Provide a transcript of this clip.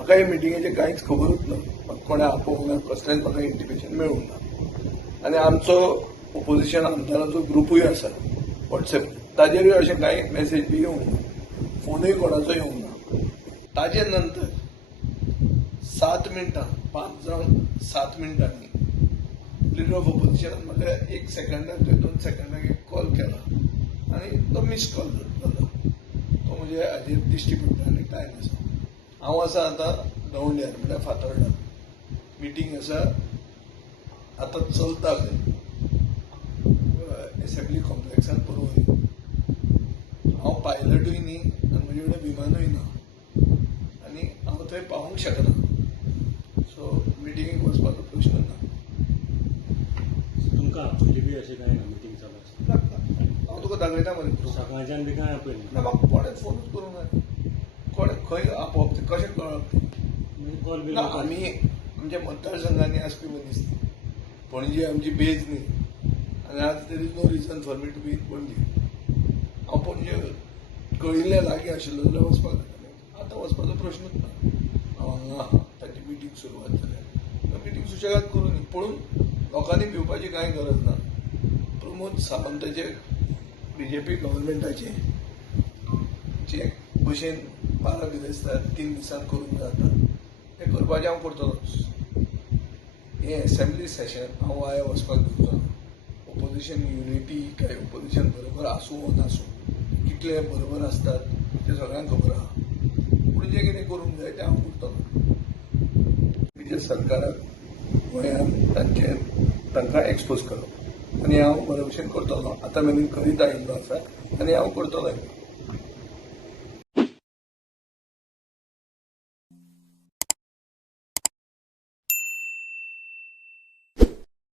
म्हाका हे मिटिंगेचे कांयच खबरूच ना, म्हाका कोणें आपोवंक ना, कसलेंच म्हाका इंटिमेशन मेळूंक ना. आनी आमचो ओपोजिशन आमदाराचो ग्रुपूय आसा वॉट्सॅप, ताजेरूय अशें कांय मेसेज बी येवंक ना, फोनूय कोणाचो येवंक ना. ताजे नंतर 7 मिनटां 5 जावन 7 मिनटांनी लिडर ऑफ ओपोजिशनान म्हाका 1 सेकंदाक 2 सेकंदाक एक कॉल केला आनी तो मिस कॉल जालो. तो म्हणजे हाजेर दिश्टी पडटा आनी टायम आसा. हांव आसा आतां दवंड्यार म्हणल्यार फातोर्डा. मिटींग आसा आतां चलता खंय एसेंब्ली कॉम्प्लेक्सान पर्वरी. हांव पायलटूय न्ही आनी म्हजे कडेन विमानूय ना आनी हांव थंय पावूंक शकना. सो मिटिंगेक वचपाचो प्रश्न ना. तुमकां आपयली बी अशें कांय ना मिटींग चालू आसता? हांव तुका दाखयता मरे. सकाळच्यान बी कांय आपयली ना, म्हाका कोणें फोनूच करूंक ना. कोणें खंय आपोवप तें कशें कळप तें? कॉल बी ना, आमी आमच्या मतदारसंघांनी आसपी मनीस न्ही. पणजी आमची बेज न्ही आनी आज there is no reason for me to be in Panaji. हांव पणजे कळिल्लें लागीं आशिल्लो जाल्यार वचपाक जातालें. आतां वचपाचो प्रश्नूच ना. हांव हांगा आहा, ताची मिटींग सुरवात जाल्या मिटींग सुशेगाद करूं न्ही. पळोवन लोकांनी भिवपाची कांय गरज ना. प्रमोद सावंताचे बीजेपी गव्हर्मेंटाचे जे भशेन 12 बिरेस्तार 3 दिसांत करून जाता तें करपाचें हांव करतलोच. हें एसेंब्ली सेशन हांव वाया वचपाक दिवचो ना. ओपोजिशन युनिटी काय ओपोजिशन बरोबर आसूं वा नासूं, कितले बरोबर असतात तें सगळ्यांक खबर आहा. पूण जें कितें करूंक जाय तें हांव करतलों. बीजेपी सरकाराक गोंयांत तांकां एक्सपोज करप आनी हांव बरे भशेन करतलों. आतां मेरेन करीत आयिल्लो आसा आनी हांव करतलोय.